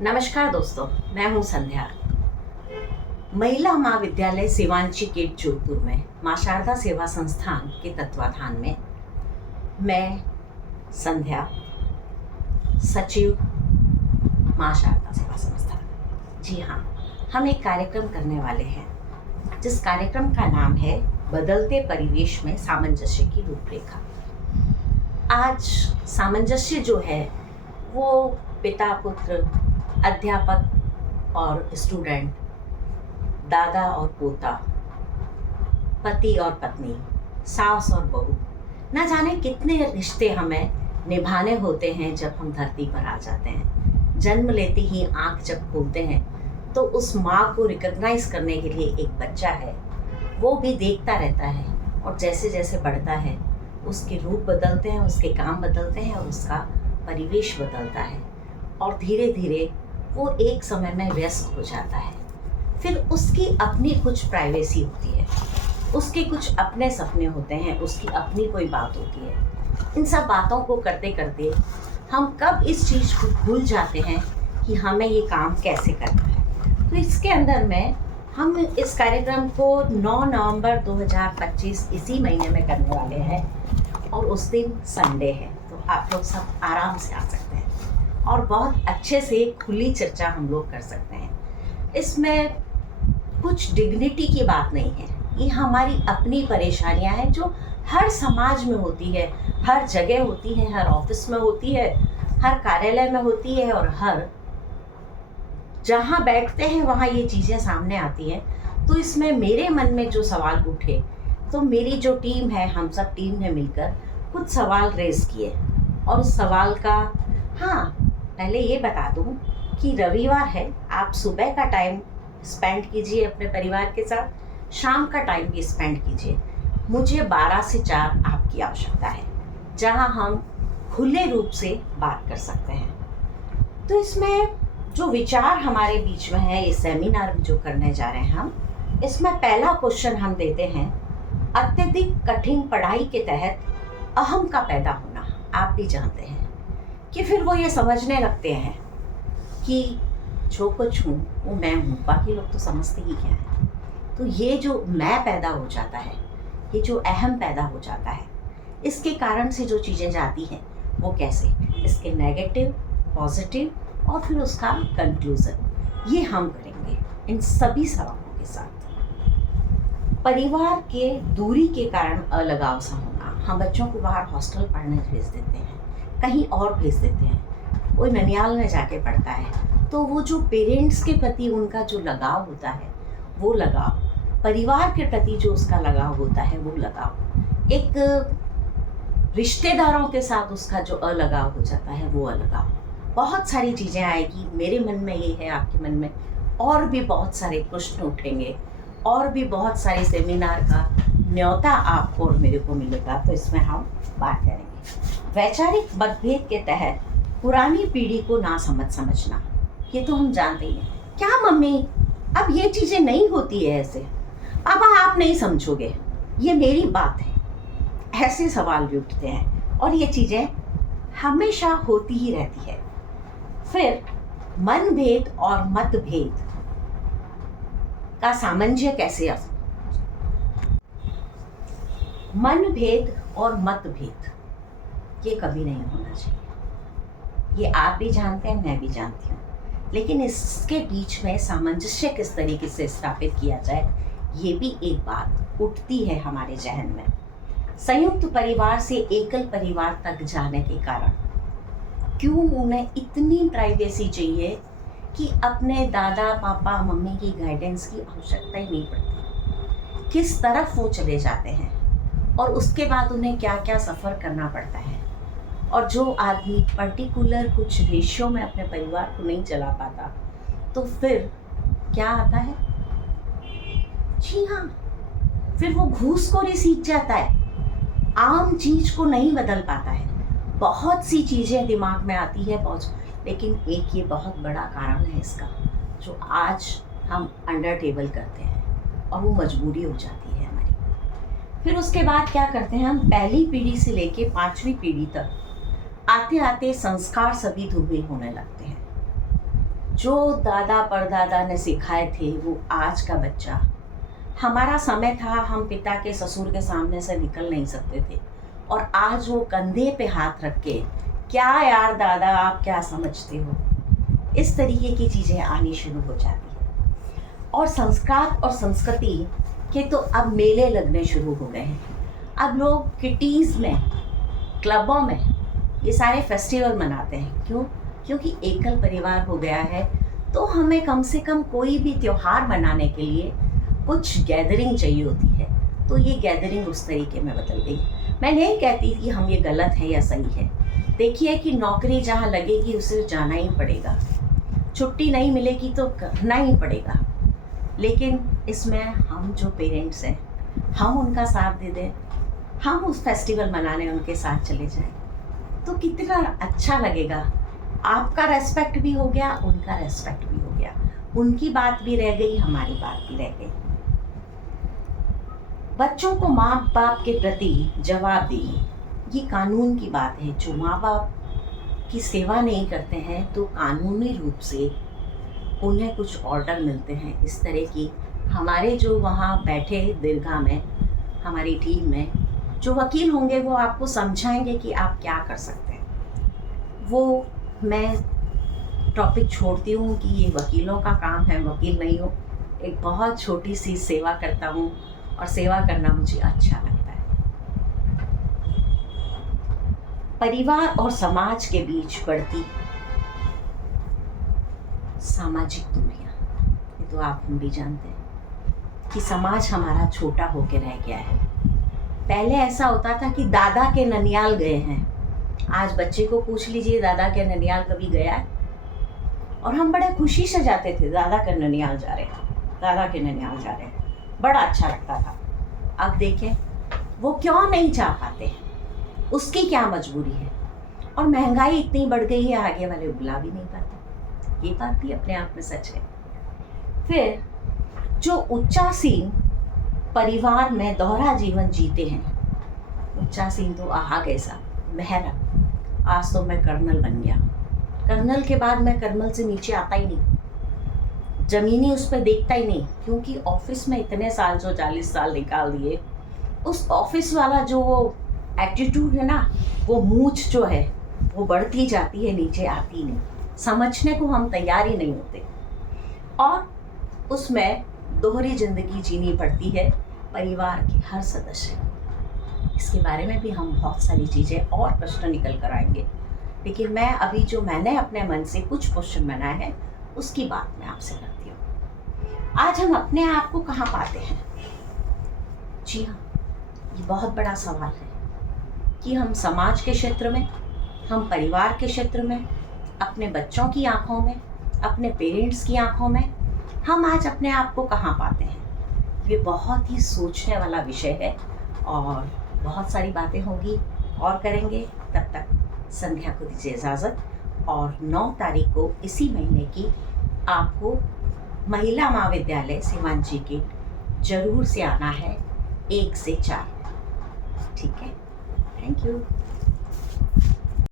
नमस्कार दोस्तों, मैं हूं संध्या। महिला महाविद्यालय सेवांची गेट जोधपुर में मां शारदा सेवा संस्थान के तत्वाधान में मैं संध्या, सचिव मां शारदा सेवा संस्थान। जी हाँ, हम एक कार्यक्रम करने वाले हैं जिस कार्यक्रम का नाम है बदलते परिवेश में सामंजस्य की रूपरेखा। आज सामंजस्य जो है वो पिता पुत्र, अध्यापक और स्टूडेंट, दादा और पोता, पति और पत्नी, सास और बहू, न जाने कितने रिश्ते हमें निभाने होते हैं जब हम धरती पर आ जाते हैं। जन्म लेते ही आंख जब खोलते हैं तो उस माँ को रिकॉग्नाइज करने के लिए एक बच्चा है, वो भी देखता रहता है और जैसे जैसे बढ़ता है उसके रूप बदलते हैं, उसके काम बदलते हैं और उसका परिवेश बदलता है और धीरे धीरे वो एक समय में व्यस्त हो जाता है। फिर उसकी अपनी कुछ प्राइवेसी होती है, उसके कुछ अपने सपने होते हैं, उसकी अपनी कोई बात होती है। इन सब बातों को करते करते हम कब इस चीज़ को भूल जाते हैं कि हमें ये काम कैसे करना है। तो इसके अंदर में हम इस कार्यक्रम को 9 नवंबर 2025 इसी महीने में करने वाले हैं और उस दिन संडे है, तो आप लोग सब आराम से आ सकते हैं और बहुत अच्छे से खुली चर्चा हम लोग कर सकते हैं। इसमें कुछ डिग्निटी की बात नहीं है, ये हमारी अपनी परेशानियां हैं जो हर समाज में होती है, हर जगह होती है, हर ऑफिस में होती है, हर कार्यालय में होती है और हर जहाँ बैठते हैं वहाँ ये चीज़ें सामने आती हैं। तो इसमें मेरे मन में जो सवाल उठे तो मेरी जो टीम है, हम सब टीम ने मिलकर कुछ सवाल रेज किए और उस सवाल का, हाँ पहले ये बता दूँ कि रविवार है, आप सुबह का टाइम स्पेंड कीजिए अपने परिवार के साथ, शाम का टाइम भी स्पेंड कीजिए। मुझे 12 से 4 आपकी आवश्यकता है जहां हम खुले रूप से बात कर सकते हैं। तो इसमें जो विचार हमारे बीच में है, इस सेमिनार में जो करने जा रहे हैं हम, इसमें पहला क्वेश्चन हम देते हैं, अत्यधिक कठिन पढ़ाई के तहत अहम का पैदा होना। आप भी जानते हैं कि फिर वो ये समझने लगते हैं कि जो कुछ हूँ वो मैं हूँ, बाकी लोग तो समझते ही क्या है। तो ये जो मैं पैदा हो जाता है, ये जो अहम पैदा हो जाता है, इसके कारण से जो चीज़ें जाती हैं वो कैसे, इसके नेगेटिव, पॉजिटिव और फिर उसका कंक्लूज़न, ये हम करेंगे इन सभी सवालों के साथ। परिवार के दूरी के कारण अलगाव सा होना, हम बच्चों को बाहर हॉस्टल पढ़ने भेज देते हैं, कहीं और भेज देते हैं, कोई ननियाल में जाके पढ़ता है, तो वो जो पेरेंट्स के प्रति उनका जो लगाव होता है वो लगाव, परिवार के प्रति जो उसका लगाव होता है वो लगाव, एक रिश्तेदारों के साथ उसका जो अलगाव हो जाता है वो अलगाव, बहुत सारी चीज़ें आएगी। मेरे मन में ये है, आपके मन में और भी बहुत सारे प्रश्न उठेंगे और भी बहुत सारे सेमिनार का न्योता आपको और मेरे को मिलेगा, तो इसमें हम बात करेंगे। वैचारिक मतभेद के तहत पुरानी पीढ़ी को ना समझना, ये तो हम जानते ही हैं। क्या मम्मी, अब ये चीज़ें नहीं होती है ऐसे, अब आप नहीं समझोगे, ये मेरी बात है, ऐसे सवाल भी उठते हैं और ये चीज़ें हमेशा होती ही रहती है। फिर मनभेद और मतभेद का सामंजस्य कैसे मनभेद और मतभेद ये कभी नहीं होना चाहिए, ये आप भी जानते हैं, मैं भी जानती हूँ, लेकिन इसके बीच में सामंजस्य किस तरीके से स्थापित किया जाए, ये भी एक बात उठती है हमारे जहन में। संयुक्त परिवार से एकल परिवार तक जाने के कारण क्यों उन्हें इतनी प्राइवेसी चाहिए कि अपने दादा पापा मम्मी की गाइडेंस की आवश्यकता ही नहीं पड़ती, किस तरफ वो चले जाते हैं और उसके बाद उन्हें क्या क्या सफ़र करना पड़ता है। और जो आदमी पर्टिकुलर कुछ रेशियो में अपने परिवार को नहीं चला पाता, तो फिर क्या आता है, जी हाँ, फिर वो घूसखोरी सीख जाता है, आम चीज़ को नहीं बदल पाता है। बहुत सी चीज़ें दिमाग में आती है लेकिन एक ये बहुत बड़ा कारण है इसका, जो आज हम अंडर टेबल करते हैं और वो मजबूरी हो जाती है हमारी। फिर उसके बाद क्या करते हैं हम, पहली पीढ़ी से लेके 5वीं पीढ़ी तक आते आते संस्कार सभी धूमिल होने लगते हैं। जो दादा परदादा ने सिखाए थे वो आज का बच्चा, हमारा समय था हम पिता के ससुर के सामने से निकल नहीं सकते थे, और आज वो कंधे पे हाथ रख के, क्या यार दादा आप क्या समझते हो, इस तरीके की चीज़ें आनी शुरू हो जाती है। और संस्कार और संस्कृति के तो अब मेले लगने शुरू हो गए हैं। अब लोग किटीज़ में, क्लबों में ये सारे फेस्टिवल मनाते हैं। क्यों? क्योंकि एकल परिवार हो गया है, तो हमें कम से कम कोई भी त्यौहार मनाने के लिए कुछ गैदरिंग चाहिए होती है। तो ये गैदरिंग उस तरीके में बदल गई। मैं नहीं कहती कि हम ये गलत है या सही है। देखिए कि नौकरी जहाँ लगेगी उसे जाना ही पड़ेगा, छुट्टी नहीं मिलेगी तो करना ही पड़ेगा, लेकिन इसमें हम जो पेरेंट्स हैं हम उनका साथ दे दें, हम उस फेस्टिवल मनाने उनके साथ चले जाएं, तो कितना अच्छा लगेगा। आपका रेस्पेक्ट भी हो गया, उनका रेस्पेक्ट भी हो गया, उनकी बात भी रह गई, हमारी बात भी रह गई। बच्चों को माँ बाप के प्रति जवाबदेही, ये कानून की बात है। जो माँ बाप की सेवा नहीं करते हैं तो कानूनी रूप से उन्हें कुछ ऑर्डर मिलते हैं इस तरह की। हमारे जो वहाँ बैठे दीर्घा में, हमारी टीम में जो वकील होंगे वो आपको समझाएंगे कि आप क्या कर सकते हैं। वो मैं टॉपिक छोड़ती हूँ कि ये वकीलों का काम है, वकील नहीं हूँ, एक बहुत छोटी सी सेवा करता हूँ और सेवा करना मुझे अच्छा लगता है। परिवार और समाज के बीच बढ़ती सामाजिक दूरियां, ये तो आप हम भी जानते हैं कि समाज हमारा छोटा होके रह गया है। पहले ऐसा होता था कि दादा के ननियाल गए हैं, आज बच्चे को पूछ लीजिए दादा के ननियाल कभी गया है, और हम बड़े खुशी से जाते थे, दादा के ननियाल जा रहे हैं, दादा के ननियाल जा रहे हैं, बड़ा अच्छा लगता था। अब देखें वो क्यों नहीं जा पाते, उसकी क्या मजबूरी है, और महंगाई इतनी बढ़ गई है आगे वाले बुला भी नहीं पाते, ये बात भी अपने आप में सच है। फिर जो उच्चासीन परिवार में दोहरा जीवन जीते हैं, उच्चासीन तो आहा कैसा महरा, आज तो मैं कर्नल बन गया, कर्नल के बाद मैं कर्नल से नीचे आता ही नहीं, जमीनी उस पर देखता ही नहीं, क्योंकि ऑफिस में इतने साल जो 40 साल निकाल दिए, उस ऑफिस वाला जो वो एटीट्यूड है ना, वो मूंछ जो है वो बढ़ती जाती है, नीचे आती नहीं, समझने को हम तैयार ही नहीं होते, और उसमें दोहरी जिंदगी जीनी पड़ती है परिवार के हर सदस्य। इसके बारे में भी हम बहुत सारी चीज़ें और प्रश्न निकल कर आएंगे, लेकिन मैं अभी जो मैंने अपने मन से कुछ क्वेश्चन बनाए हैं उसकी बात मैं आपसे करती हूँ। आज हम अपने आप को कहाँ पाते हैं? जी हाँ, ये बहुत बड़ा सवाल है कि हम समाज के क्षेत्र में, हम परिवार के क्षेत्र में, अपने बच्चों की आंखों में, अपने पेरेंट्स की आंखों में, हम आज अपने आप को कहाँ पाते हैं? ये बहुत ही सोचने वाला विषय है, और बहुत सारी बातें होंगी और करेंगे। तब तक संध्या को दीजिए इजाज़त, और 9 तारीख को इसी महीने की आपको महिला महाविद्यालय सीमांची के जरूर से आना है 1 से 4। ठीक है, थैंक यू।